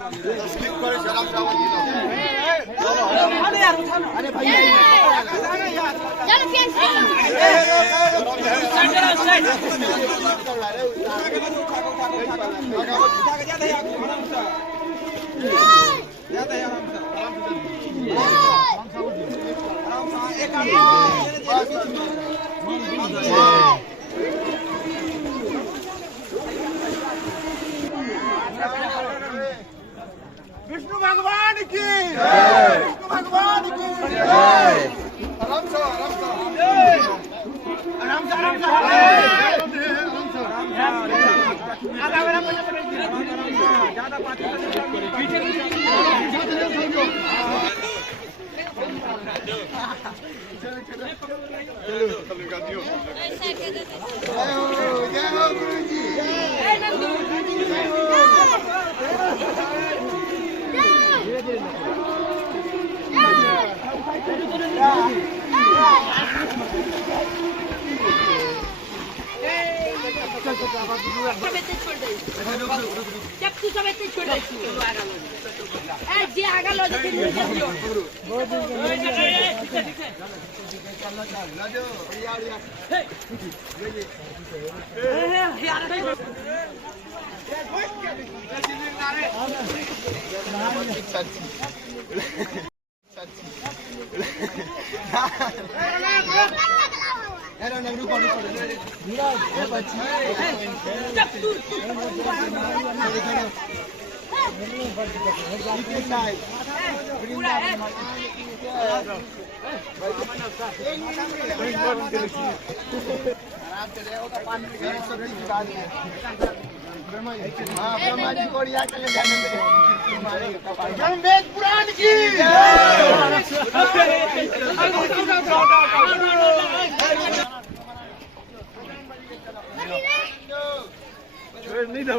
skip करे शराब चावल अरे यार उठाना अरे भाई चलो फिर विष्णु भगवान की विष्णु भगवान की आराम से आराम से आराम से आधा मेरा पैसा ज्यादा बात जय हो गुरुजी जब तू सब इतने छोड़ दे जे आगा लो जे ब्रह्मा जी को याद कर वेद पुराण की नहीं दो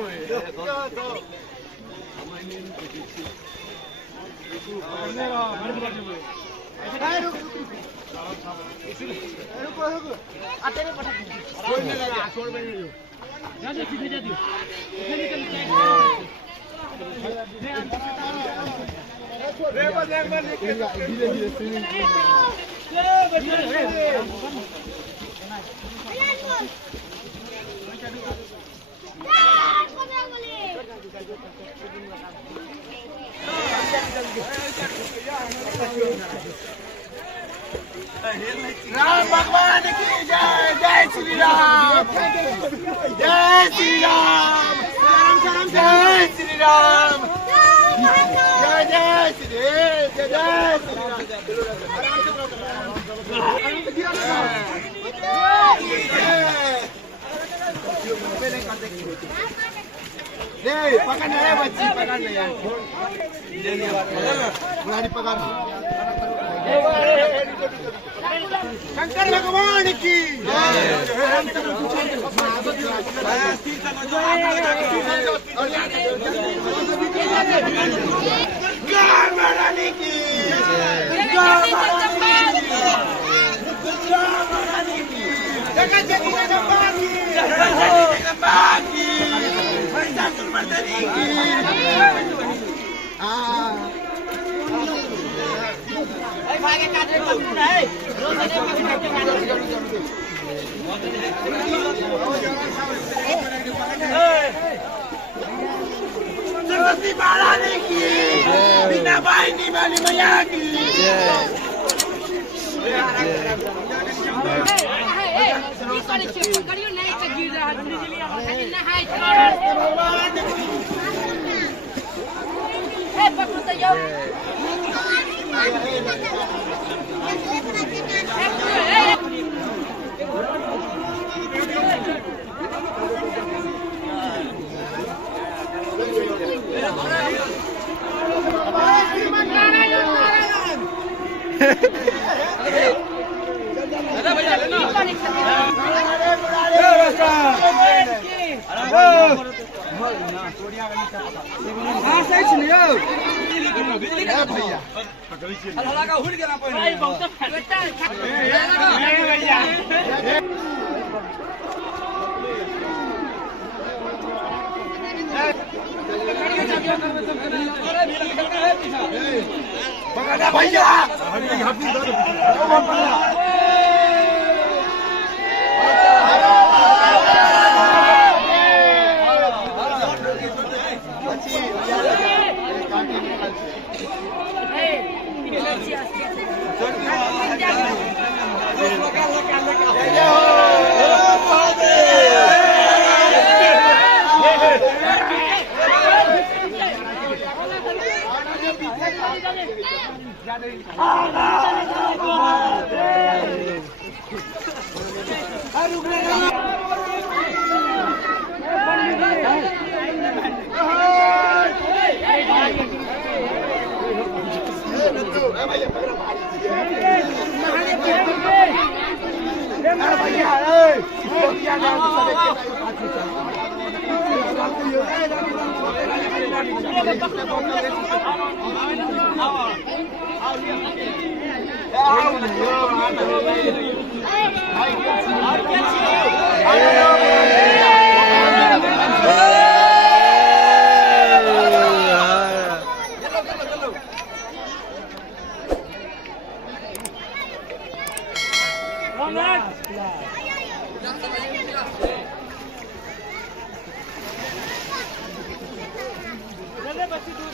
राम भगवान की जय जय श्री राम जय श्री राम जय श्री राम जय जय श्री पकड़ना है बच्ची पकड़ना यार बुढ़ारी पकड़ शंकर भगवान की महारानी की सरस्वती महारानी की बिना भाई निभाने मैया की भैया अरे भैया बस दूर